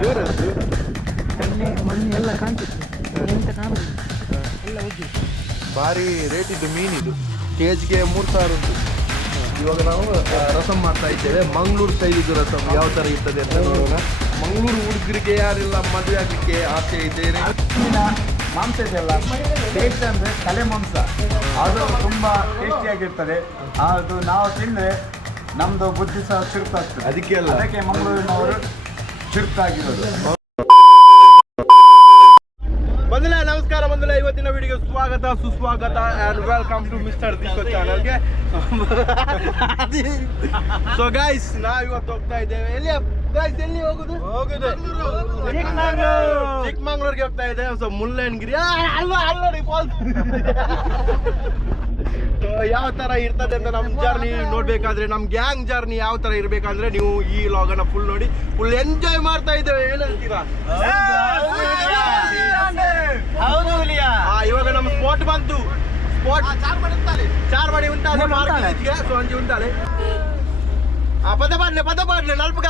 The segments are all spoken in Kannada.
ಜೋರದ್ದು ಮೊನ್ನೆ ಎಲ್ಲ ಕಾಣ್ತಿತ್ತು, ಎಂತ ಕಾಣುದು ಎಲ್ಲ ಹೋಗಿ ಭಾರಿ ರೇಟ್ ಇದ್ದು ಮೀನಿದು, ಕೆಜಿಗೆ 3000 ಉಂಟು. ಇವಾಗ ನಾವು ರಸಮ್ ಮಾಡ್ತಾ ಇದ್ದೇವೆ. ಮಂಗಳೂರು ಸ್ಟೈಲಿದ್ದು ರಸಮ್ ಯಾವ ಥರ ಇರ್ತದೆ ಅಂತ ನೋಡೋಣ. ಮಂಗಳೂರು ಹುಡುಗರಿಗೆ ಯಾರೆಲ್ಲ ಮದುವೆ ಆಗಲಿಕ್ಕೆ ಆಸೆ ಇದ್ದೇನೆ. ಮಾಂಸ ಇದೆಯಲ್ಲ, ಟೇಸ್ಟ್ ಅಂದರೆ ತಲೆ ಮಾಂಸ, ಅದು ತುಂಬ ಟೇಸ್ಟಿಯಾಗಿರ್ತದೆ. ಅದು ನಾವು ತಿಂದರೆ ನಮ್ಮದು ಬುದ್ಧಿ ಸಹ ಚುರುಕಾಗ್ತದೆ. ಅದಕ್ಕೆ ಮಂಗಳೂರಿನವರು ಚುರುಕಾಗಿರೋದು. ನಮಸ್ಕಾರ ಬಂದಿಲ್ಲ, ಇವತ್ತಿನ ವಿಡಿಯೋಗೆ ಸ್ವಾಗತ ಸುಸ್ವಾಗತ ಆ್ಯಂಡ್ ವೆಲ್ಕಮ್ ಟು ಮಿಸ್ಟರ್ ದಿಶೋ ಚಾನಲ್ಗೆ. ಸೊ ಗೈಸ್, ನಾವು ಇವತ್ತು ಹೋಗ್ತಾ ಇದ್ದೇವೆ. ಎಲ್ಲಿ ಗೈಸ್, ಎಲ್ಲಿ ಹೋಗುದು? ಚಿಕ್ಕಮಂಗ್ಳೂರ್ಗೆ ಹೋಗ್ತಾ ಇದ್ದೇವೆ. ಸೊ ಮುಳ್ಳಯ್ಯನಗಿರಿ ಅಲ್ಲೋಡಿ ಫಾಲ್ಸ್. ಯಾವ ತರ ಇರ್ತದೆ ಅಂತ ನಮ್ ಜರ್ನಿ ನೋಡ್ಬೇಕಾದ್ರೆ, ನಮ್ ಗ್ಯಾಂಗ್ ಜರ್ನಿ ಯಾವ ತರ ಇರ್ಬೇಕಂದ್ರೆ ನೀವು ಈ ಲಾಗನ್ನ ಫುಲ್ ನೋಡಿ, ಫುಲ್ ಎಂಜಾಯ್ ಮಾಡ್ತಾ ಇದ್ದೇವೆ. ಏನಂತೀರಾ? ಇವಾಗ ನಮ್ಮ ಸ್ಪಾಟ್ ಬಂತು. ಸ್ಪಾಟ್ ಚಾರ್ವಾಡಿ ಉಂಟಾಲೆ, ಮಾರ್ಕೆಟ್ಗೆ ಸೊ ಅಂಜಿ ಉಂಟಾಲೆ ಪದ ಪಾಡ್ಲೆ ನಲ್ಪಗ.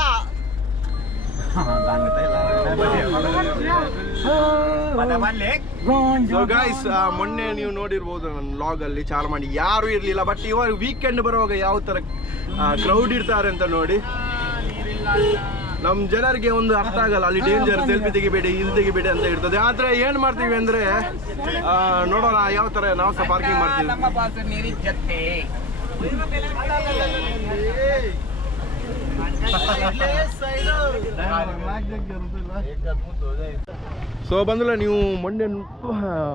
ಸೊ ಗೈಸ್, ಮೊನ್ನೆ ನೀವು ನೋಡಿರ್ಬೋದು ನನ್ನ ಲಾಗ್ ಅಲ್ಲಿ ಚಾರ್ಮಾಡಿ ಯಾರು ಇರ್ಲಿಲ್ಲ. ಬಟ್ ಇವಾಗ ವೀಕೆಂಡ್ ಬರುವಾಗ ಯಾವ ತರ ಕ್ರೌಡ್ ಇರ್ತಾರೆ ಅಂತ ನೋಡಿ. ನಮ್ ಜನರಿಗೆ ಒಂದು ಅರ್ಥ ಆಗಲ್ಲ, ಅಲ್ಲಿ ಡೇಂಜರ್, ಸೆಲ್ಫಿ ತೆಗಿಬೇಡಿ, ಇಲ್ಲಿ ತೆಗಿಬೇಡಿ ಅಂತ ಇರ್ತದೆ. ಆದ್ರೆ ಏನ್ ಮಾಡ್ತೀವಿ ಅಂದ್ರೆ ನೋಡೋಣ ಯಾವ ತರ ನಾವು ಸಹ ಪಾರ್ಕಿಂಗ್ ಮಾಡ್ತೀವಿ. ಸೊ ಬಂದಲ್ಲ, ನೀವು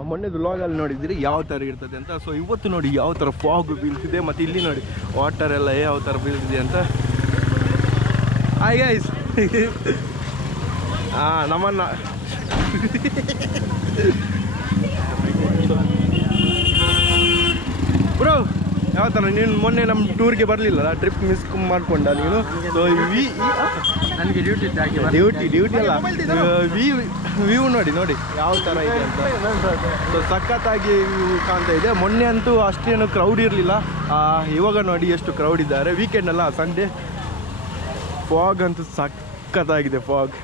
ಮೊನ್ನೆದು ಲಾಗಲ್ಲಿ ನೋಡಿದ್ದೀರಿ ಯಾವ ಥರ ಇರ್ತದೆ ಅಂತ. ಸೊ ಇವತ್ತು ನೋಡಿ ಯಾವ ಥರ ಫಾಗ್ ಬೀಳ್ತಿದೆ, ಮತ್ತು ಇಲ್ಲಿ ನೋಡಿ ವಾಟರ್ ಎಲ್ಲ ಯಾವ ಥರ ಬೀಳ್ತಿದೆ ಅಂತ. ಹಾಯ್ ಗೈಸ್, ನಮ್ಮನ್ನ ಬ್ರೋ ಯಾವ ಥರ ನೀನು ಮೊನ್ನೆ ನಮ್ಮ ಟೂರ್ಗೆ ಬರಲಿಲ್ಲ, ಟ್ರಿಪ್ ಮಿಸ್ ಮಾಡ್ಕೊಂಡ ನೀನು. ಸೊ ನನಗೆ ಡ್ಯೂಟಿ ಅಲ್ಲ, ವ್ಯೂ ನೋಡಿ ಯಾವ ಥರ ಇದೆ ಅಂತ. ಸೊ ಸಖತ್ತಾಗಿ ವ್ಯೂ ಕಾಣ್ತಾ ಇದೆ. ಮೊನ್ನೆ ಅಂತೂ ಅಷ್ಟೇನು ಕ್ರೌಡ್ ಇರಲಿಲ್ಲ, ಇವಾಗ ನೋಡಿ ಎಷ್ಟು ಕ್ರೌಡ್ ಇದ್ದಾರೆ. ವೀಕೆಂಡ್ ಅಲ್ಲ, ಸಂಡೇ. ಫಾಗ್ ಅಂತೂ ಸಖತ್ತಾಗಿದೆ, ಫಾಗ್.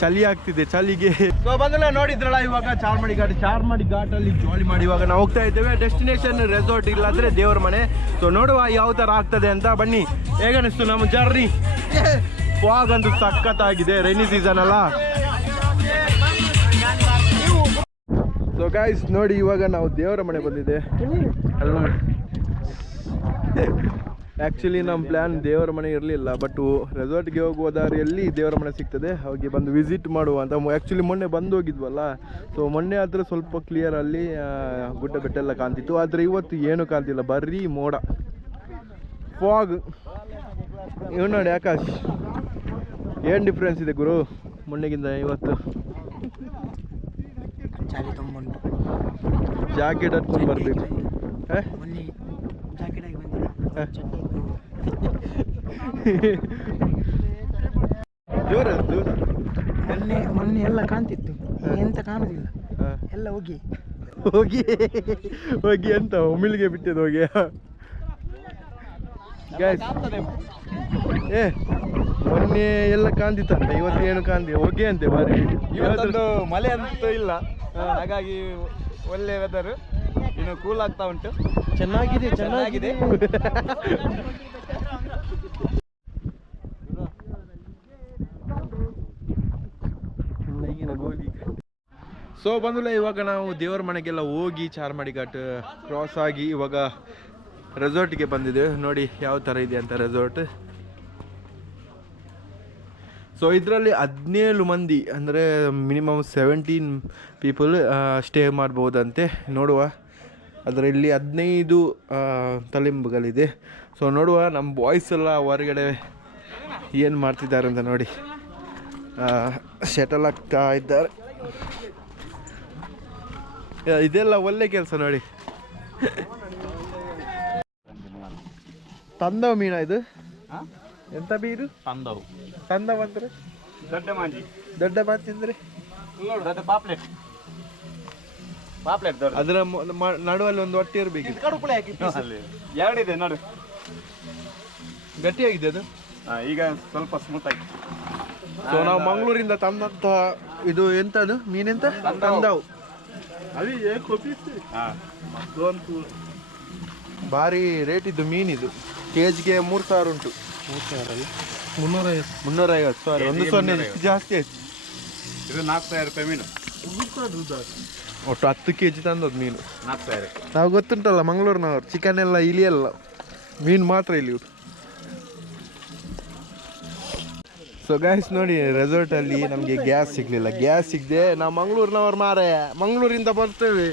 ಚಳಿ ಆಗ್ತಿದೆ, ಚಳಿಗೆ. ಸೊ ಬಂದಲ್ಲ, ನೋಡಿದ್ರಲ್ಲ ಇವಾಗ ಚಾರ್ಮಾಡಿ ಘಾಟಲ್ಲಿ ಜಾಲಿ ಮಾಡಿ ಇವಾಗ ನಾವು ಹೋಗ್ತಾ ಇದ್ದೇವೆ. ಡೆಸ್ಟಿನೇಷನ್ ರೆಸಾರ್ಟ್ ಇಲ್ಲಾಂದ್ರೆ ದೇವರ ಮನೆ. ಸೊ ನೋಡುವ ಯಾವ ಥರ ಆಗ್ತದೆ ಅಂತ. ಬನ್ನಿ, ಹೇಗನಿಸ್ತು ನಮ್ಮ ಜರ್ನಿ? ಫಾಗ್ ಅಂತೂ ಸಖತ್ತಾಗಿದೆ, ರೈನಿ ಸೀಸನ್ ಅಲ್ಲ. ಸೊ ಗೈಸ್ ನೋಡಿ, ಇವಾಗ ನಾವು ದೇವರ ಮನೆ ಬಂದಿದೆ. ಆ್ಯಕ್ಚುಲಿ ನಮ್ಮ ಪ್ಲ್ಯಾನ್ ದೇವರ ಮನೆ ಇರಲಿಲ್ಲ, ಬಟ್ ರೆಸಾರ್ಟ್ಗೆ ಹೋಗುವ ದಾರಿಯಲ್ಲಿ ದೇವರ ಮನೆ ಸಿಗ್ತದೆ, ಹೋಗಿ ಬಂದು ವಿಸಿಟ್ ಮಾಡುವ ಅಂತ. ಆ್ಯಕ್ಚುಲಿ ಮೊನ್ನೆ ಬಂದು ಹೋಗಿದ್ವಲ್ಲ, ಸೊ ಮೊನ್ನೆ ಆದರೆ ಸ್ವಲ್ಪ ಕ್ಲಿಯರ್ ಅಲ್ಲಿ ಗುಡ್ಡ ಬೆಟ್ಟ ಎಲ್ಲ ಕಾಣ್ತಿತ್ತು. ಆದರೆ ಇವತ್ತು ಏನು ಕಾಣ್ತಿಲ್ಲ, ಬರೀ ಮೋಡ, ಫಾಗ್. ಇವ್ ನೋಡಿ ಆಕಾಶ್, ಏನು ಡಿಫ್ರೆನ್ಸ್ ಇದೆ ಗುರು ಮೊನ್ನೆಗಿಂತ ಇವತ್ತು. ಜಾಕೆಟ್ ಹಟ್ಕೊಂಡು ಬರಬೇಕು. ಜೋರದ್ದು ಮೊನ್ನೆ ಎಲ್ಲ ಕಾಣ್ತಿತ್ತು, ಎಂತ ಕಾಣುದಿಲ್ಲ, ಎಲ್ಲ ಹೋಗಿ ಅಂತ ಒಮ್ಮಿಲಿಗೆ ಬಿಟ್ಟಿದ್ದು ಹೋಗಿ. ಮೊನ್ನೆ ಎಲ್ಲ ಕಾಣ್ತಿತ್ತಂತೆ, ಇವತ್ತು ಏನು ಕಾಣ್ತಿ ಹೋಗಿ ಅಂತೆ. ಬಾರಿ ಇವತ್ತೊಂದು ಮಳೆ ಅಂತೂ ಇಲ್ಲ, ಹಾಗಾಗಿ ಒಳ್ಳೆ ವೆದರ್, ಇನ್ನು ಕೂಲ್ ಆಗ್ತಾ ಉಂಟು. ಚೆನ್ನಾಗಿದೆ. ಸೊ ಬಂದಿಲ್ಲ, ಇವಾಗ ನಾವು ದೇವರ ಮನೆಗೆಲ್ಲ ಹೋಗಿ ಚಾರ್ಮಾಡಿ ಘಾಟ್ ಕ್ರಾಸ್ ಆಗಿ ಇವಾಗ ರೆಸಾರ್ಟ್ಗೆ ಬಂದಿದ್ದೇವೆ. ನೋಡಿ ಯಾವ ಥರ ಇದೆ ಅಂತ ರೆಸಾರ್ಟ್. ಸೊ ಇದರಲ್ಲಿ 17 ಮಂದಿ ಅಂದರೆ ಮಿನಿಮಮ್ 17 ಪೀಪಲ್ ಸ್ಟೇ ಮಾಡ್ಬೋದಂತೆ. ನೋಡುವ, ಅದರಲ್ಲಿ 15 ತಲೆಂಬುಗಳಿದೆ. ಸೊ ನೋಡುವ, ನಮ್ಮ ಬಾಯ್ಸ್ ಎಲ್ಲ ಹೊರಗಡೆ ಏನು ಮಾಡ್ತಿದ್ದಾರೆ ಅಂತ ನೋಡಿ, ಶಟಲ್ ಆಗ್ತಾ ಇದ್ದಾರೆ. ಇದೆಲ್ಲ ಒಳ್ಳೆ ಕೆಲಸ ನೋಡಿ. ತಂದವ ಮೀನ ಇದು? ಎಂತ ಮೀನು? ತಂದವ ಅಂದ್ರೆ ದೊಡ್ಡ ಮಾಂಜಿ. ದೊಡ್ಡ ಮಾಂಜಿ ಅಂದ್ರೆ ಪಾಪ್ಲೆಟ್. ಅದರ ನಡುವಲ್ಲಿ ಒಂದು ಹೊಟ್ಟೆ ಇರಬೇಕು. ಎರಡಿದೆ ನಡು. ಗಟ್ಟಿಯಾಗಿದೆ ಅದು. ಈಗ ಸ್ವಲ್ಪ ಸ್ಮೂತ್ ಆಗಿ. ಸೊ ನಾವು ಮಂಗಳೂರಿಂದ ತಂದಂತ ಇದು ಎಂತದು ಮೀನೆಂತ ತಂದವು ಭಾರಿ ರೇಟ್ ಇದ್ದು ಮೀನಿದು ಕೆಜಿಗೆ 3,000 ಉಂಟು. 350 ಸಾರಿ 10 ಜಾಸ್ತಿ ಆಯ್ತು. ಇದು 4,000 ರೂಪಾಯಿ ಮೀನು. ಒಟ್ಟು 10 kg ತಂದದ್ದು ಮೀನು. 4,000. ನಾವು ಗೊತ್ತುಂಟಲ್ಲ ಮಂಗಳೂರಿನವ್ರು, ಚಿಕನ್ ಎಲ್ಲ ಇಲಿಯಲ್ಲ, ಮೀನು ಮಾತ್ರ ಇಲ್ಲಿ. ಸೊ ಗೈಸ್ ನೋಡಿ, ರೆಸಾರ್ಟಲ್ಲಿ ನಮಗೆ ಗ್ಯಾಸ್ ಸಿಗಲಿಲ್ಲ. ಗ್ಯಾಸ್ ಸಿಗದೆ ನಾವು ಮಂಗಳೂರಿನವ್ರು ಮಾರೆ, ಮಂಗಳೂರಿಂದ ಬರ್ತೇವೆ,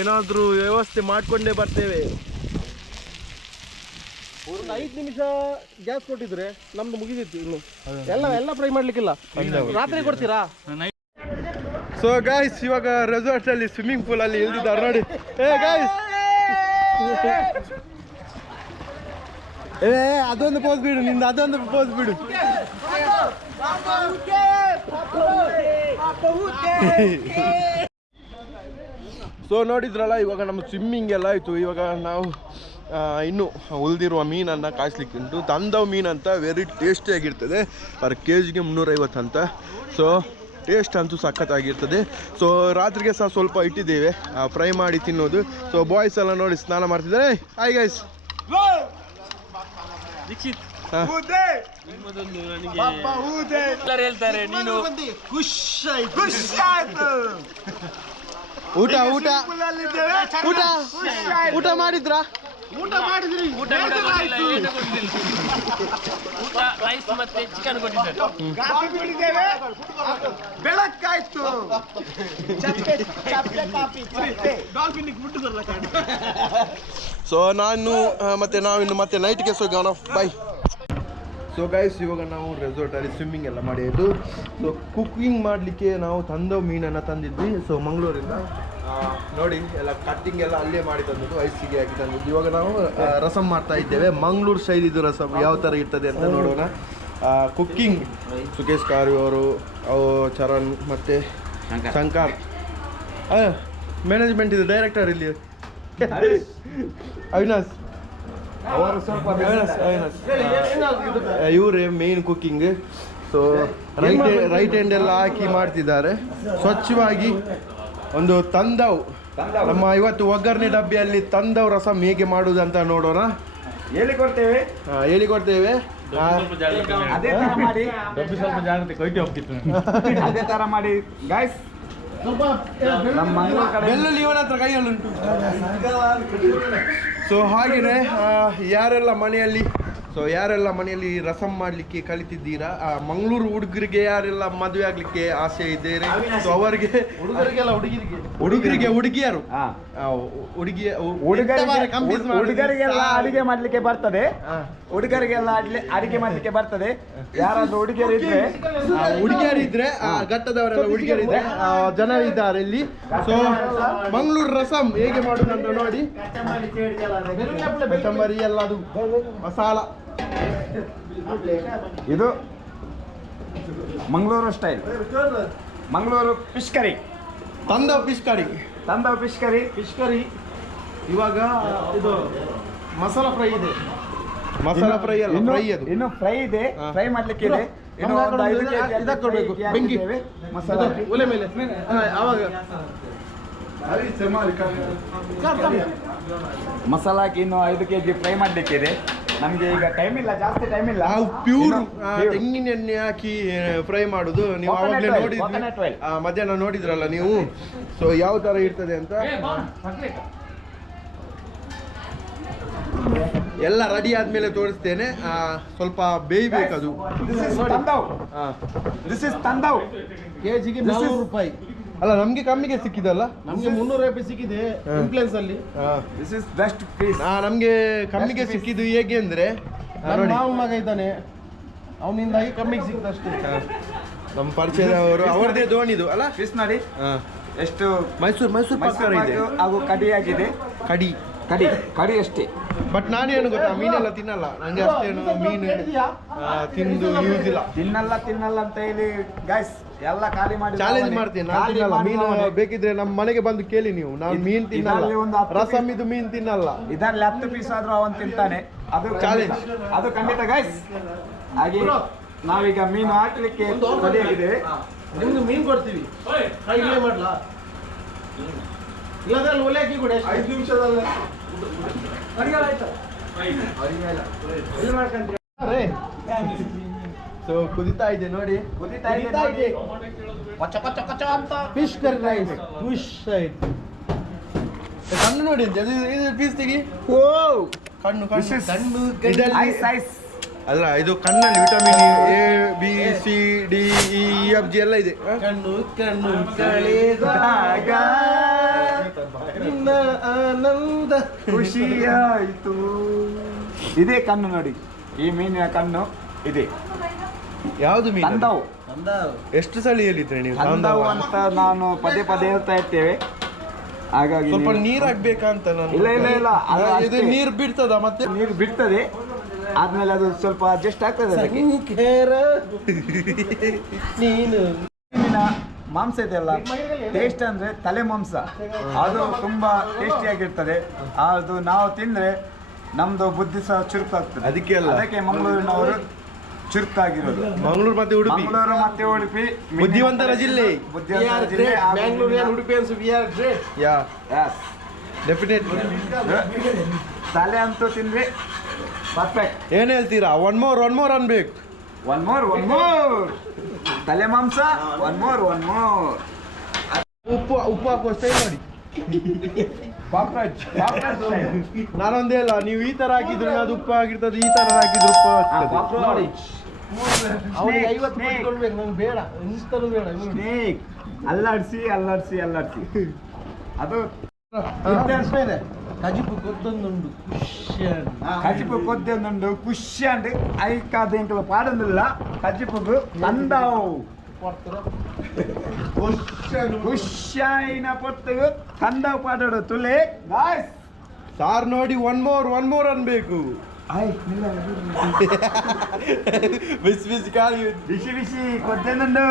ಏನಾದರೂ ವ್ಯವಸ್ಥೆ ಮಾಡಿಕೊಂಡೇ ಬರ್ತೇವೆ. ಒಂದು 5 ನಿಮಿಷ ಗ್ಯಾಸ್ ಕೊಟ್ಟಿದ್ರೆ ನಮ್ದು ಮುಗಿದಿತ್ತು. ಇನ್ನು ಎಲ್ಲ ಫ್ರೈ ಮಾಡ್ಲಿಕ್ಕಿಲ್ಲ, ರಾತ್ರಿ ಕೊಡ್ತೀರಾ? ಸೊ ಗೈಸ್ ಇವಾಗ ರೆಸಾರ್ಟಲ್ಲಿ ಸ್ವಿಮ್ಮಿಂಗ್ ಪೂಲಲ್ಲಿ ಇಳಿದಿದ್ದಾರೆ ನೋಡಿ. ಗೈಸ್ ಅದೊಂದು ಪೋಸ್ ಬಿಡು, ನಿಂದ ಅದೊಂದು ಪೋಸ್ ಬಿಡು. ಸೊ ನೋಡಿದ್ರಲ್ಲ, ಇವಾಗ ನಮ್ಮ ಸ್ವಿಮ್ಮಿಂಗ್ ಎಲ್ಲ ಆಯಿತು. ಇವಾಗ ನಾವು ಇನ್ನು ಉಳಿದಿರುವ ಮೀನನ್ನು ಕಾಯಿಸ್ಲಿಕ್ಕೆ ಉಂಟು. ತಂದವು ಮೀನಂತ ವೆರಿ ಟೇಸ್ಟಿಯಾಗಿರ್ತದೆ, ಪರ್ ಕೆಜಿಗೆ 350 ಅಂತ. ಸೊ ಟೇಸ್ಟ್ ಅಂತೂ ಸಖತ್ತಾಗಿರ್ತದೆ. ಸೊ ರಾತ್ರಿಗೆ ಸಹ ಸ್ವಲ್ಪ ಇಟ್ಟಿದ್ದೇವೆ ಫ್ರೈ ಮಾಡಿ ತಿನ್ನೋದು. ಸೊ ಬಾಯ್ಸ್ ಎಲ್ಲ ನೋಡಿ ಸ್ನಾನ ಮಾಡ್ತಿದ್ದಾರೆ. Hi guys. ಹೇಳ್ತಾರೆ ನೀನು ಊಟ ಊಟ ಊಟ ಊಟ ಮಾಡಿದ್ರಾ? ರೈಸ್ ಮತ್ತೆ ಚಿಕನ್ ಕೊಟ್ಟಿದ್ದಾರೆ. ಬೆಳಕಾಯ್ತು. ಸೊ ನಾನು ಮತ್ತೆ ನಾವಿನ್ನು ಮತ್ತೆ ನೈಟ್ಗೆ ಹೋಗೋಣ. ಬಾಯ್. ಸೊ ಗೈಸ್ ಇವಾಗ ನಾವು ರೆಸಾರ್ಟಲ್ಲಿ ಸ್ವಿಮ್ಮಿಂಗ್ ಎಲ್ಲ ಮಾಡಿದ್ದು. ಸೊ ಕುಕ್ಕಿಂಗ್ ಮಾಡಲಿಕ್ಕೆ ನಾವು ತಂದವು ಮೀನನ್ನು ತಂದಿದ್ವಿ. ಸೊ ಮಂಗಳೂರಿಂದ ನೋಡಿ ಎಲ್ಲ ಕಟ್ಟಿಂಗ್ ಎಲ್ಲ ಅಲ್ಲೇ ಮಾಡಿ ತಂದದ್ದು, ಐಸಿಗೆ ಹಾಕಿ ತಂದಿದ್ದು. ಇವಾಗ ನಾವು ರಸಮ್ ಮಾಡ್ತಾ ಇದ್ದೇವೆ. ಮಂಗಳೂರು ಶೈಲಿದು ರಸಮ್ ಯಾವ ಥರ ಇರ್ತದೆ ಅಂತ ನೋಡೋಣ. ಕುಕ್ಕಿಂಗ್ ಸುಕೇಶ್ ಕಾರ್ವಿ ಅವರು, ಚರಣ್ ಮತ್ತು ಶಂಕರ್. ಮ್ಯಾನೇಜ್ಮೆಂಟ್ ಇದು ಡೈರೆಕ್ಟರ್ ಇಲ್ಲಿ ಅವಿನಾಶ್ ಅವರು ಸ್ವಲ್ಪ ಇವರೇ main cooking. So right hand ಎಲ್ಲ ಹಾಕಿ ಮಾಡ್ತಿದ್ದಾರೆ ಸ್ವಚ್ಛವಾಗಿ. ಒಂದು ತಂದವು ನಮ್ಮ ಇವತ್ತು ಒಗ್ಗರಣೆ ಡಬ್ಬಿಯಲ್ಲಿ ತಂದವು ರಸಮ್ ಹೇಗೆ ಮಾಡುವುದು ಅಂತ ನೋಡೋಣ. ಹೇಳಿಕೊಡ್ತೇವೆ. ಅದೇ ತರ ಮಾಡಿ, ಸ್ವಲ್ಪ ಜಾಗ್ರತೆ ಕೊಯ್ಟಿ ಹೋಗ್ತಿತ್ತು. ಅದೇ ತರ ಮಾಡಿ ಗೈಸ್. ನಮ್ಮ ಮಂಗಳೂರು ಕಡೆ ಬೆಳ್ಳುಳ್ಳಿ ಇವನ ಹತ್ರ ಕೈಯಲ್ಲುಂಟು. ಸೊ ಹಾಗೆಯೇ ಯಾರೆಲ್ಲ ಮನೆಯಲ್ಲಿ ರಸಮ್ ಮಾಡಲಿಕ್ಕೆ ಕಲಿತಿದ್ದೀರಾ, ಮಂಗಳೂರು ಹುಡುಗರಿಗೆ ಯಾರೆಲ್ಲ ಮದುವೆ ಆಗಲಿಕ್ಕೆ ಆಸೆ ಇದ್ದೀರಿ, ಸೊ ಅವರಿಗೆ ಹುಡುಗರಿಗೆ ಹುಡುಗಿಯರು ಹುಡುಗರಿಗೆಲ್ಲ ಅಡಿಗೆ ಮಾಡ್ಲಿಕ್ಕೆ ಬರ್ತದೆ. ಅಡಿಗೆ ಮಾಡ್ಲಿಕ್ಕೆ ಬರ್ತದೆ. ಯಾರಾದ್ರೂ ಹುಡುಗಿಯರಿದ್ರೆ ಘಟ್ಟದವರೆಲ್ಲ ಹುಡುಗಿಯರಿದ್ರೆ ಜನರಿದ್ದಾರೆ ಇಲ್ಲಿ. ಸೊ ಮಂಗಳೂರು ರಸಮ್ ಹೇಗೆ ಮಾಡುದು ಅಂತ ನೋಡಿ. ಕೊತ್ತಂಬರಿ ಎಲ್ಲ ಅದು ಮಸಾಲ, ಇದು Mangaluru style, Mangaluru fish curry, ತಂದವ ಫಿಶ್ ಕರಿ. ಇವಾಗ ಇದು ಮಸಾಲ ಫ್ರೈ ಇದೆ. ಮಸಾಲ ಫ್ರೈ ಅಲ್ಲ, ಫ್ರೈ ಅದು ಇನ್ನು ಫ್ರೈ ಇದೆ. ಫ್ರೈ ಮಾಡ್ಲಿಕ್ಕೆ ಇದೆ. ಇನ್ನು ಒಂದು 5 kg ಇದಕ್ಕೆ ಕೊಡ್ಬೇಕು. ಬೆಂಕಿ ಮಸಾಲ ಒಲೆ ಮೇಲೆ ಆವಾಗ ಮಸಾಲ ಹಾಕಿ ಇನ್ನು 5 kg ಫ್ರೈ ಮಾಡ್ಲಿಕ್ಕಿದೆ. ನಮ್ಗೆ ಈಗ ಟೈಮ್ ಇಲ್ಲ, ಜಾಸ್ತಿ ಟೈಮ್ ಇಲ್ಲ. ನಾವು ಪ್ಯೂರ್ ತೆಂಗಿನ ಎಣ್ಣೆ ಹಾಕಿ ಫ್ರೈ ಮಾಡುದು. ನೀವು ಆವಾಗಲೇ ನೋಡಿದ್ರಿ, ಮಧ್ಯಾಹ್ನ ನೋಡಿದ್ರಲ್ಲ ನೀವು. ಸೊ ಯಾವ ತರ ಇರ್ತದೆ ಅಂತ ಎಲ್ಲ ರೆಡಿ ಆದ್ಮೇಲೆ ತೋರಿಸ್ತೇನೆ. ಸ್ವಲ್ಪ ಬೇಯಬೇಕದು. This is ತಂದವ್. ಕೆಜಿಗೆ 400 ರೂಪಾಯಿ. ಅಲ್ಲ, ನಮ್ಗೆ ಕಮ್ಮಿಗೆ ಸಿಕ್ಕಿದಲ್ಲ. ನಮ್ಗೆ 300 ರೂಪಾಯಿ ಸಿಕ್ಕಿದೆ ಇನ್ಫ್ಲುಯೆನ್ಸ್ ಅಲ್ಲಿ. This is best piece. ನಮ್ಗೆ ಕಮ್ಮಿಗೆ ಸಿಕ್ಕಿದ್ದು ಹೇಗೆ ಅಂದ್ರೆ, ನಾವು ಮಗ ಇದ್ದಾನೆ, ಅವನಿಂದಾಗಿ ಕಮ್ಮಿಗೆ ಸಿಕ್ತಷ್ಟೇ. ನಮ್ಮ ಪರಿಚಯದವರು ಅವರದೇ ದೋಣಿದು ಅಲ್ಲ ಫಿಶ್ ನೋಡಿ ಎಷ್ಟು ಮೈಸೂರು ಪಾಕ್ ಇದೆ. ಹಾಗೂ ಕಡಿ ಆಗಿದೆ. ಕಡಿ ಅಷ್ಟೇ. ಬಟ್ ನಾನೇನು ಗೊತ್ತಾ, ಮೀನೆಲ್ಲ ತಿನ್ನಲ್ಲ. ನಂಗೆ ಅಷ್ಟೇನು ಮೀನು ತಿಂದು ಯೂಸ್ ಇಲ್ಲ. ತಿನ್ನಲ್ಲ ಅಂತ ಹೇಳಿ ಗೈಸ್ ಎಲ್ಲ ಖಾಲಿ ಮಾಡಿ ಚಾಲೆಂಜ್ ಮಾಡ್ತೀನಿ. ನಾನು ತಿನ್ನಲ್ಲ ಮೀನು. ಬೇಕಿದ್ರೆ ನಮ್ಮ ಮನೆಗೆ ಬಂದು ಕೇಳಿ ನೀವು. ನಾನು ಮೀನು ತಿನ್ನಲ್ಲ, ರಸಮ್ ಇದು ಮೀನು ತಿನ್ನಲ್ಲ. ಇದರಲ್ಲಿ 10 ಪೀಸ್ ಆದ್ರೂ ಅವನ್ ತಿಂತಾನೆ. ಅದು ಚಾಲೆಂಜ್, ಅದು ಖಂಡಿತ ಗೈಸ್. ಹಾಗೆ ನಾವೀಗ ಮೀನು ಹಾಕ್ಲಿಕ್ಕೆ ರೆಡಿಯಾಗಿದ್ದೇವೆ. ನಿಮ್ಗೆ ಮೀನು ಕೊಡ್ತೀವಿ, ಇಲ್ಲೇ ಮಾಡ್ಲಾ? ಇಲ್ಲದ್ರಲ್ಲಿ ಒಲೆ ಹಾಕಿ ಕೊಡಿ, 5 ನಿಮಿಷದಲ್ಲ. ಸೊ ಕುದಿತಾ ಇದೆ ನೋಡಿ, ಕುದೀತಾ ಇದೆ. ಫಿಶ್ ಕರಿ ರೈಸ್, ಫಿಶ್ ಆಯ್ತು. ಕಣ್ಣು ನೋಡಿ ಅಂತ ಇದು ಪೀಸ್ ತೆಗಿ. ಓ ಕಣ್ಣು This ಕಣ್ಣು is ಕಣ್ಣು ಐಸ್ ಇದರಲ್ಲಿ ಐಸ್. ಅಲ್ಲ, ಇದು ಕಣ್ಣಲ್ಲಿ vitamin A B C D E F G ಎಲ್ಲ ಇದೆ. ಕಣ್ಣು ಕಣ್ಣು ಕಳೆದಾಗ ನಿನ್ನ ಆನಂದ ಖುಷಿಯಾಯಿತು. ಇದೇ ಕಣ್ಣು ನೋಡಿ, ಈ ಮೀನಿನ ಕಣ್ಣು ಇದೆ. ಯಾವುದು ಮೀನು? ತಂದವು. ಎಷ್ಟು ಸಲ ಹೇಳಿದ್ರೆ ನೀವು ತಂದವು ಅಂತ ನಾನು ಪದೇ ಪದೇ ಹೇಳ್ತಾ ಇರ್ತೇವೆ. ಹಾಗಾಗಿ ಸ್ವಲ್ಪ ನೀವು- ನೀರು ಹಾಕ್ಬೇಕಂತ ನಾನು. ಇಲ್ಲ, ಇಲ್ಲ, ಇಲ್ಲ. ಅದು ಇದು ಅಷ್ಟೇ. ನೀರು ಬಿಡ್ತದ ಮತ್ತೆ? ನೀರು ಬಿಡ್ತದೆ, ಆದ್ಮೇಲೆ ಅದು ಸ್ವಲ್ಪ ಅಡ್ಜಸ್ಟ್ ಆಗ್ತದೆ ಅದಕ್ಕೆ. ನೀನು ಮೀನಿನ ಮಾಂಸ ಇದೆಯಲ್ಲ, ಟೇಸ್ಟ್ ಅಂದ್ರೆ ತಲೆ ಮಾಂಸ, ಅದು ತುಂಬಾ ಟೇಸ್ಟಿಯಾಗಿರ್ತದೆ. ಅದು ನಾವು ತಿಂದ್ರೆ ನಮ್ದು ಬುದ್ಧಿ ಸಹ ಚುರುಕಾಗ್ತದೆ. ಅದಕ್ಕೆ ಅಲ್ಲ. ಅದಕ್ಕೆ ಮಂಗಳೂರಿನವರು ಚುರುಕಾಗಿರೋದು. ಮಂಗಳೂರು ಮತ್ತೆ ಉಡುಪಿ ಮಂಗಳೂರು ಮತ್ತೆ ಉಡುಪಿ ಬುದ್ಧಿವಂತರ ಜಿಲ್ಲೆ. ಬುದ್ಧಿವಂತರ ಜಿಲ್ಲೆ. Yes. ಡೆಫಿನೆಟ್ಲಿ. ತಲೆ ಅಂತೂ ತಿಂದ್ರೆ ಪರ್ಫೆಕ್ಟ್. ಏನ್ ಹೇಳ್ತೀರಾ? ಒನ್ ಮೋರ್ ಅನ್ಬೇಕು. ಒನ್ ಮೋರ್ ತಲೆ ಮಾಂಸ. ಒನ್ ಮೋರ್ ಉಪ್ಪು ಹಾಕುವ ಸ್ಟೈಲ್ ನೋಡಿ. ಪಾಪ್ರಾಜ್ ನಾನೊಂದೇ ಅಲ್ಲ, ನೀವು ಈ ತರ ಹಾಕಿದ್ರೆ ಅದು ಉಪ್ಪು ಆಗಿರ್ತದೆ, ಈ ತರ ಹಾಕಿದ್ರೆ ಉಪ್ಪು ಆಗ್ತದೆ ನೋಡಿ. ಅವ್ರಿಗೆ 50 ಕೊಡ್ಬೇಕು, ನಂಗೆ ಬೇಡ, ಇನ್ಸ್ಟರು ಬೇಡ. ಸ್ನೇಕ್ ಅಲ್ಲಾಡ್ಸಿ ಅದು ಕಜಿಪು ಕೊದ್ದೊಂದುಂಡು ಕಜಿಪು ಕೊದ್ದೊಂದುಂಡು ಖುಷಿಯಂಡು ಐಕಾದ ಪಾಡೊಂದಿಲ್ಲ. ಕಜಿಪುಗು ತಂದವು ಖುಷಿಯಾಯಿನ ಪೊತ್ತುಗು ತಂದವು ಪಾಡೋಡು ತುಲೆ. ಸಾರ್ ನೋಡಿ, ಒನ್ ಮೋರ್ ಅನ್ಬೇಕು. ಬಿಸಿ ಬಿಸಿ ಕೊದ್ದೊಂದುಂಡು.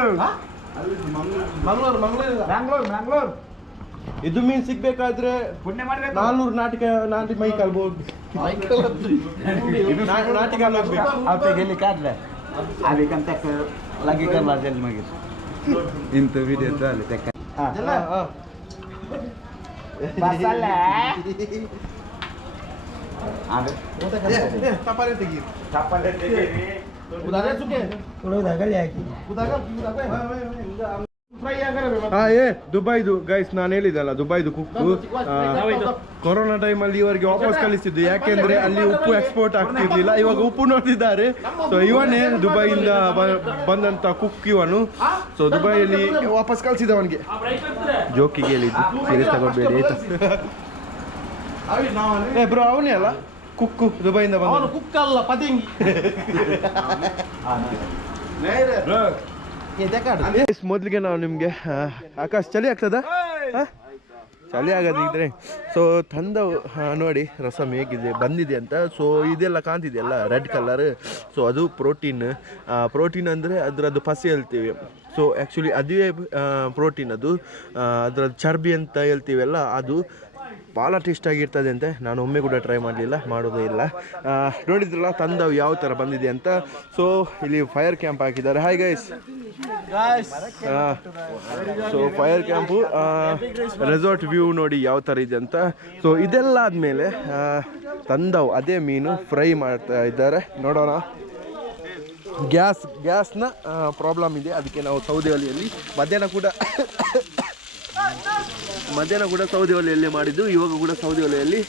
ಮಂಗಳೂರು ಇದು ಮೀನ್ ಸಿಗ್ಬೇಕಾದ್ರೆ ಪುಣ್ಯ ಮಾಡ್ಬೇಕು. 400 ನಾಟಿ ಮೈಕಲ್ ಬೋದು. ನಾಟಿಕಲ್ ಹೋಗ್ಬೇಕು. आपके गेली काढलं आम्ही पण त्या लागी करला जाईल मग इंत व्हिडिओ चालू त्या बसाला ತಪಾಲೆ ತೆಗಿ. चपाले ದುಬೈದು ಗೈಸ್, ನಾನು ಹೇಳಿದಲ್ಲ, ದುಬೈದು ಕುಕ್ಕು ಕೊರೋನಾ ಟೈಮಲ್ಲಿ ಇವರಿಗೆ ವಾಪಸ್ ಕಳಿಸಿದ್ದು. ಯಾಕೆಂದ್ರೆ ಅಲ್ಲಿ ಉಪ್ಪು ಎಕ್ಸ್ಪೋರ್ಟ್ ಆಗ್ತಿರ್ಲಿಲ್ಲ, ಇವಾಗ ಉಪ್ಪು ನೋಡ್ತಿದ್ದಾರೆ. ಸೊ ಇವನೇ ದುಬೈಯಿಂದ ಬಂದಂತ ಕುಕ್ ಇವನು. ಸೊ ದುಬೈಯಲ್ಲಿ ವಾಪಸ್ ಕಳಿಸಿದವನಿಗೆ. ಜೋಕಿಗೆ ಹೇಳಿದ್ದು, ಸೀರಿಯಸ್ ತಗೋಬೇಡಿ ಆಯ್ತಾ ಬ್ರೋ? ಅವನೇ ಅಲ್ಲ ಕುಕ್ಕು, ದುಬೈಯಿಂದ ಬಂದ. ಕುಕ್ ಅಲ್ಲ, ಪತಂಗಿ. ಮೊದಲಿಗೆ ನಾವು ನಿಮಗೆ ಆಕಾಶ್ ಚಳಿ ಆಗ್ತದ? ಚಳಿ ಆಗೋದಿದ್ರೆ ಸೊ ತಂದವು ನೋಡಿ ರಸಮ್ ಹೇಗಿದೆ ಬಂದಿದೆ ಅಂತ. ಸೊ ಇದೆಲ್ಲ ಕಾಣ್ತಿದೆಯಲ್ಲ ರೆಡ್ ಕಲರ್, ಸೊ ಅದು ಪ್ರೋಟೀನ್ ಅಂದರೆ ಅದರದ್ದು ಪಸಿ ಹೇಳ್ತೀವಿ. ಸೊ ಆ್ಯಕ್ಚುಲಿ ಅದುವೇ ಪ್ರೋಟೀನ್, ಅದು ಅದರದ್ದು ಚರ್ಬಿ ಅಂತ ಹೇಳ್ತೀವಲ್ಲ, ಅದು ಭಾಳ ಟೇಸ್ಟ್ ಆಗಿರ್ತದೆ ಅಂತೆ. ನಾನು ಒಮ್ಮೆ ಕೂಡ ಟ್ರೈ ಮಾಡಲಿಲ್ಲ, ಮಾಡೋದೇ ಇಲ್ಲ. ನೋಡಿದ್ರಲ್ಲ ತಂದವು ಯಾವ ಥರ ಬಂದಿದೆ ಅಂತ. ಸೊ ಇಲ್ಲಿ ಫೈರ್ ಕ್ಯಾಂಪ್ ಹಾಕಿದ್ದಾರೆ. Hi guys. So fire camp, resort view ನೋಡಿ ಯಾವ ಥರ ಇದೆ ಅಂತ. ಸೊ ಇದೆಲ್ಲ ಆದಮೇಲೆ ತಂದವು ಅದೇ ಮೀನು ಫ್ರೈ ಮಾಡ್ತಾ ಇದ್ದಾರೆ. ನೋಡೋಣ. ಗ್ಯಾಸ್ನ ಪ್ರಾಬ್ಲಮ್ ಇದೆ, ಅದಕ್ಕೆ ನಾವು ಸೌದೆ ಒಲೆಯಲ್ಲಿ ಮಧ್ಯಾಹ್ನ ಕೂಡ ಸೌದೆ ಒಲೆಯಲ್ಲಿ ಮಾಡಿದ್ದು. ಇವಾಗ ಕೂಡ ಸೌದೆ ಒಲೆಯಲ್ಲಿ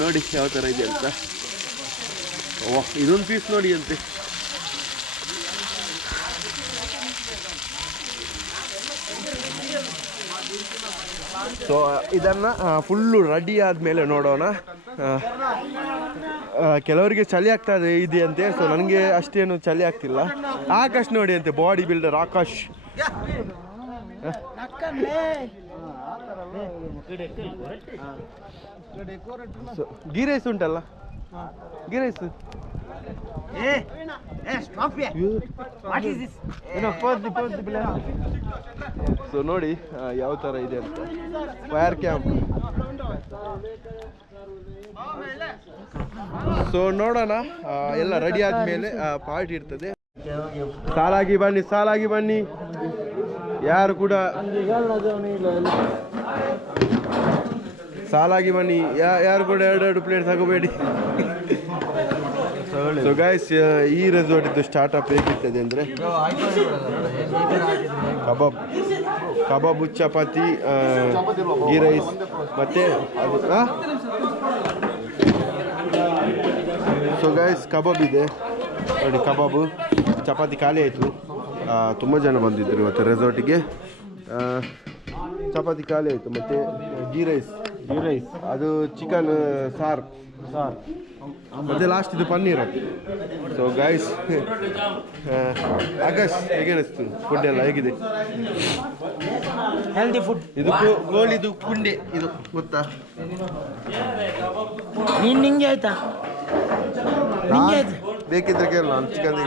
ನೋಡಿ ಯಾವ ಥರ ಇದೆ ಅಂತ. ವಾಹ್, ಇದೊಂದು ಪೀಸ್ ನೋಡಿ ಅಂತೆ. ಸೊ ಇದನ್ನು ಫುಲ್ಲು ರೆಡಿ ಆದಮೇಲೆ ನೋಡೋಣ. ಕೆಲವರಿಗೆ ಚಳಿ ಆಗ್ತಾ ಇದೆ ಅಂತೆ. ಸೊ ನನಗೆ ಅಷ್ಟೇನು ಚಳಿ ಆಗ್ತಿಲ್ಲ. ಆಕಾಶ್ ನೋಡಿ ಅಂತೆ, body builder Akash. So ghee rice ಉಂಟಲ್ಲ, ಗೀ ರೈಸ್ ಸೊ ನೋಡಿ ಯಾವ ಥರ ಇದೆ ಅಂತ. Fire camp. ಸೊ ನೋಡೋಣ, ಎಲ್ಲ ರೆಡಿ ಆದಮೇಲೆ ಪಾರ್ಟಿ ಇರ್ತದೆ. ಸಾಲಾಗಿ ಬನ್ನಿ ಯಾರು ಕೂಡ ಸಾಲಾಗಿ ಬನ್ನಿ ಯಾರು ಕೂಡ ಎರಡು ಪ್ಲೇಟ್ ತಗೋಬೇಡಿ. ಸೊ ಗೈಸ್ ಈ ರೆಸಾರ್ಟ್ ಇದ್ದು ಸ್ಟಾರ್ಟಪ್ ಹೇಗಿರ್ತದೆ ಅಂದರೆ ಕಬಾಬ್ ಚಪಾತಿ ಗೀ ರೈಸ್ ಮತ್ತು ಅದು ಸೊ ಗೈಸ್ ಕಬಾಬ್ ಇದೆ ನೋಡಿ, ಕಬಾಬು ಚಪಾತಿ ಖಾಲಿ ಆಯಿತು. ತುಂಬ ಜನ ಬಂದಿದ್ದರು ಇವತ್ತು ರೆಸಾರ್ಟಿಗೆ. ಚಪಾತಿ ಖಾಲಿ ಆಯಿತು ಮತ್ತು ಗೀ ರೈಸ್ ಅದು ಚಿಕನ್ ಸಾರು ಮತ್ತು ಲಾಸ್ಟ್ ಇದು ಪನ್ನೀರ್. ಸೊ ಗೈಸ್ ಆಕಾಶ್ ಹೇಗೆ ಅನಿಸ್ತು ಫುಡ್ ಎಲ್ಲ ಹೇಗಿದೆ? Healthy food. ಇದು ಕೋಳಿದು ಪುಂಡೆ ಇದು ಗೊತ್ತಾ? ನಿಂಗೆ ಆಯ್ತಾ? ಬೇಕಿದ್ರೆ ಕೇಳ ನಾನು ಚಿಕನ್.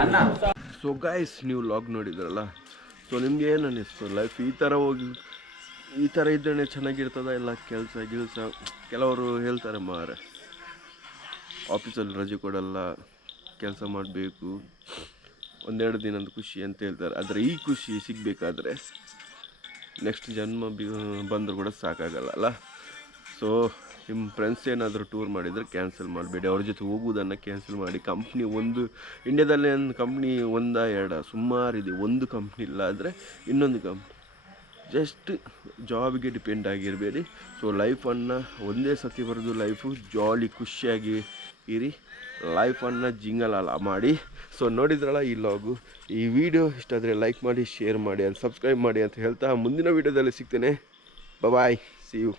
ಸೊ ಗೈಸ್ ನೀವು ಲಾಗ್ ನೋಡಿದ್ರಲ್ಲ, ಸೊ ನಿಮ್ಗೆ ಏನು ಅನ್ನಿಸ್ತು ಲೈಫ್ ಈ ಥರ ಇದ್ದರೆ ಚೆನ್ನಾಗಿರ್ತದ ಇಲ್ಲ ಕೆಲಸ ಕೆಲವರು ಹೇಳ್ತಾರೆ ಮಾರೆ ಆಫೀಸಲ್ಲಿ ರಜೆ ಕೊಡಲ್ಲ, ಕೆಲಸ ಮಾಡಬೇಕು, ಒಂದೆರಡು ದಿನದ ಖುಷಿ ಅಂತ ಹೇಳ್ತಾರೆ. ಆದರೆ ಈ ಖುಷಿ ಸಿಗಬೇಕಾದ್ರೆ ನೆಕ್ಸ್ಟ್ ಜನ್ಮ ಬಂದರೂ ಕೂಡ ಸಾಕಾಗಲ್ಲ ಅಲ್ಲ. ಸೊ ನಿಮ್ಮ ಫ್ರೆಂಡ್ಸ್ ಏನಾದರೂ ಟೂರ್ ಮಾಡಿದರೆ ಕ್ಯಾನ್ಸಲ್ ಮಾಡಬೇಡಿ, ಅವ್ರ ಜೊತೆ ಹೋಗುವುದನ್ನು ಕ್ಯಾನ್ಸಲ್ ಮಾಡಿ. ಕಂಪ್ನಿ ಇಂಡಿಯಾದಲ್ಲಿ ಒಂದು ಕಂಪ್ನಿ ಎರಡ ಸುಮಾರಿದೆ, ಒಂದು ಕಂಪ್ನಿ ಇಲ್ಲ ಆದರೆ ಇನ್ನೊಂದು ಕಂಪ್ನಿ. ಜಸ್ಟ್ ಜಾಬಿಗೆ ಡಿಪೆಂಡ್ ಆಗಿರಬೇಡಿ. ಸೊ ಲೈಫನ್ನು ಒಂದೇ ಸತಿ ಬರೋದು ಲೈಫು ಜಾಲಿ ಖುಷಿಯಾಗಿ ಇರಿ, ಲೈಫನ್ನು ಜಿಂಗಲ ಮಾಡಿ. ಸೊ ನೋಡಿದ್ರಲ್ಲ ಈ ಲಾಗು, ಈ ವಿಡಿಯೋ ಇಷ್ಟ ಆದರೆ ಲೈಕ್ ಮಾಡಿ, ಶೇರ್ ಮಾಡಿ, ಸಬ್ಸ್ಕ್ರೈಬ್ ಮಾಡಿ ಅಂತ ಹೇಳ್ತಾ ಮುಂದಿನ ವೀಡಿಯೋದಲ್ಲಿ ಸಿಗ್ತೇನೆ. ಬಾಯ್, ಸಿ ಯು.